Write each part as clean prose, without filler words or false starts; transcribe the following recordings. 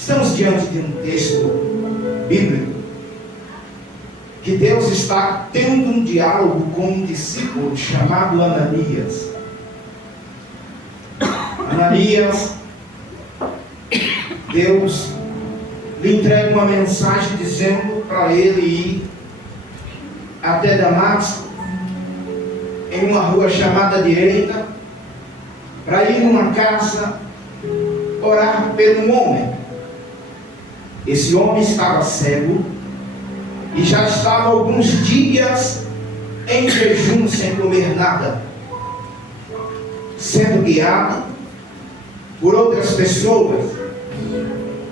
Estamos diante de um texto bíblico que Deus está tendo um diálogo com um discípulo chamado Ananias. Ananias, Deus lhe entrega uma mensagem dizendo para ele ir até Damasco, em uma rua chamada Direita, para ir numa casa orar pelo homem. Esse homem estava cego e já estava alguns dias em jejum sem comer nada, sendo guiado por outras pessoas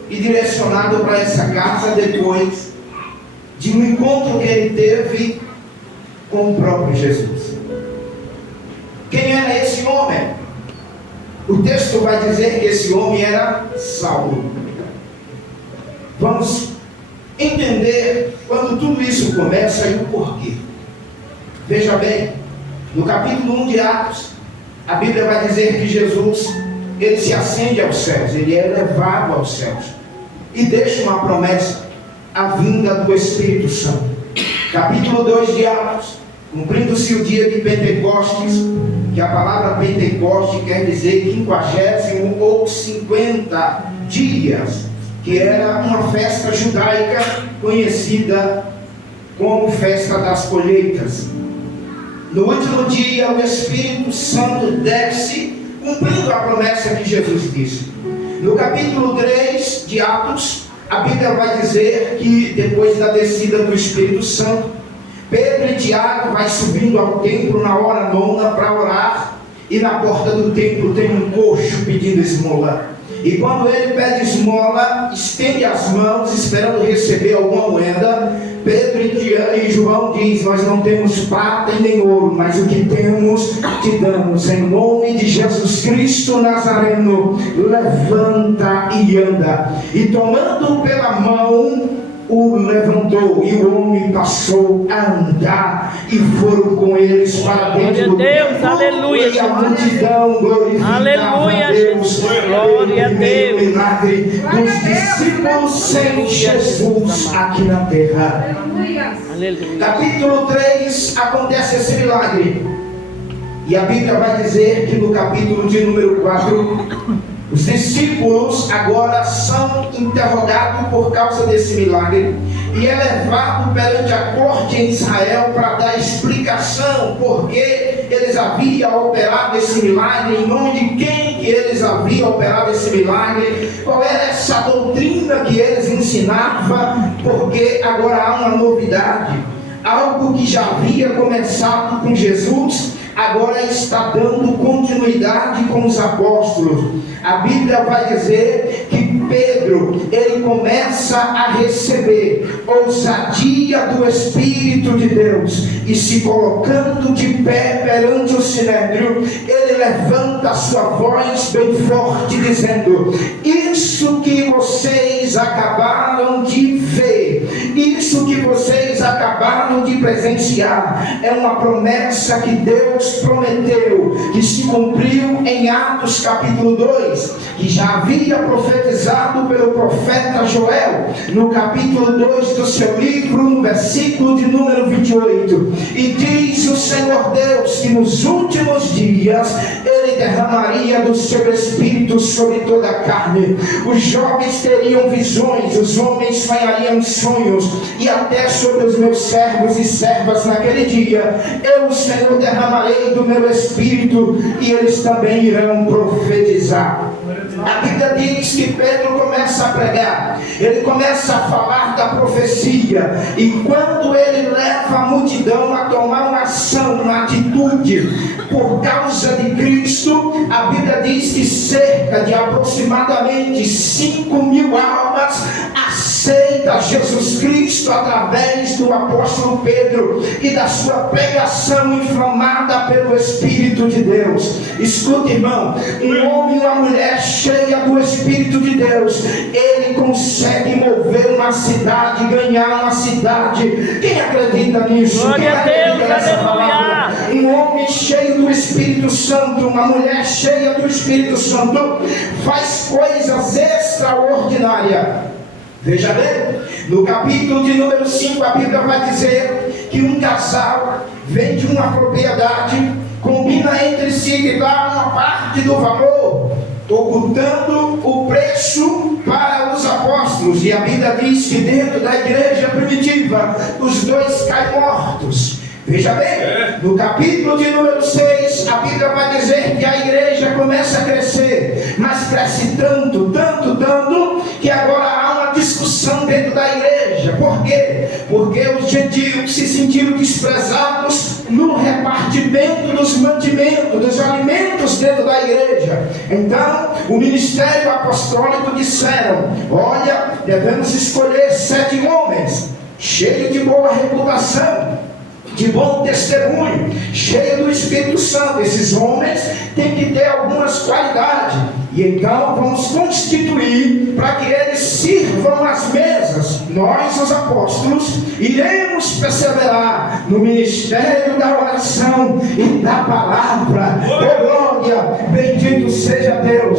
e direcionado para essa casa depois de um encontro que ele teve com o próprio Jesus. Quem era esse homem? O texto vai dizer que esse homem era Saulo. Vamos entender quando tudo isso começa e o porquê. Veja bem, no capítulo 1 de Atos, a Bíblia vai dizer que Jesus, ele se ascende aos céus, ele é levado aos céus e deixa uma promessa, a vinda do Espírito Santo. Capítulo 2 de Atos, cumprindo-se o dia de Pentecostes, que a palavra Pentecoste quer dizer 50 ou 50 dias, que era uma festa judaica conhecida como festa das colheitas. No último dia, o Espírito Santo desce, cumprindo a promessa que Jesus disse. No capítulo 3 de Atos, a Bíblia vai dizer que depois da descida do Espírito Santo, Pedro e Tiago vai subindo ao templo na hora nona para orar, e na porta do templo tem um coxo pedindo esmola. E quando ele pede esmola, estende as mãos esperando receber alguma moeda. Pedro e João diz: nós não temos prata e nem ouro, mas o que temos te damos. Em nome de Jesus Cristo Nazareno, levanta e anda. E tomando pela mão, o levantou, e o homem passou a andar, e foram com eles para dentro do templo. Aleluia, e a multidão glorificava a Deus. Glória a Deus. Milagre dos discípulos sem Jesus aqui na terra. Aleluia. Capítulo 3 acontece esse milagre, e a Bíblia vai dizer que no capítulo de número 4, os discípulos agora são interrogados por causa desse milagre e é levado perante a corte em Israel para dar explicação porque eles haviam operado esse milagre, em nome de quem que eles haviam operado esse milagre, qual era essa doutrina que eles ensinavam, porque agora há uma novidade, algo que já havia começado com Jesus, agora está dando continuidade com os apóstolos. A Bíblia vai dizer que Pedro, ele começa a receber ousadia do Espírito de Deus, e se colocando de pé perante o sinédrio, ele levanta a sua voz bem forte, dizendo: isso que vocês acabaram de ver, isso que vocês acabaram de presenciar, é uma promessa que Deus prometeu, que se cumpriu em Atos capítulo 2, que já havia profetizado pelo profeta Joel, no capítulo 2 do seu livro, no versículo de número 28, e diz o Senhor Deus que nos últimos dias ele derramaria do seu Espírito sobre toda a carne, os jovens teriam visões, os homens sonhariam sonhos, e até sobre os meus servos e servas naquele dia, eu, o Senhor, derramarei do meu Espírito, e eles também irão profetizar. A Bíblia diz que Pedro começa a pregar, ele começa a falar da profecia, e quando ele leva a multidão a tomar uma ação, uma atitude por causa de Cristo, a Bíblia diz que cerca de aproximadamente 5.000 almas aceita Jesus Cristo através do apóstolo Pedro e da sua pregação inflamada pelo Espírito de Deus. Escuta, irmão, um homem e uma mulher cheia do Espírito de Deus, ele consegue mover uma cidade, ganhar uma cidade. Quem acredita nisso? Glória a Deus, aleluia. Um homem cheio do Espírito Santo, uma mulher cheia do Espírito Santo faz coisas extraordinárias. Veja bem, no capítulo de número 5, a Bíblia vai dizer que um casal vende uma propriedade, combina entre si de dar uma parte do valor, ocultando o preço para os apóstolos. E a Bíblia diz que dentro da igreja primitiva, os dois caem mortos. Veja bem, no capítulo de número 6, a Bíblia vai dizer que a igreja começa a crescer, mas cresce tanto, que agora há uma discussão dentro da igreja. Por quê? Porque os gentios se sentiram desprezados no repartimento dos mantimentos, dos alimentos dentro da igreja. Então, o ministério apostólico disseram: olha, devemos escolher 7 homens, cheios de boa reputação, de bom testemunho, cheio do Espírito Santo. Esses homens têm que ter algumas qualidades, e então vamos constituir para que eles sirvam as mesas. Nós, os apóstolos, iremos perseverar no ministério da oração e da palavra. Oh glória, bendito seja Deus.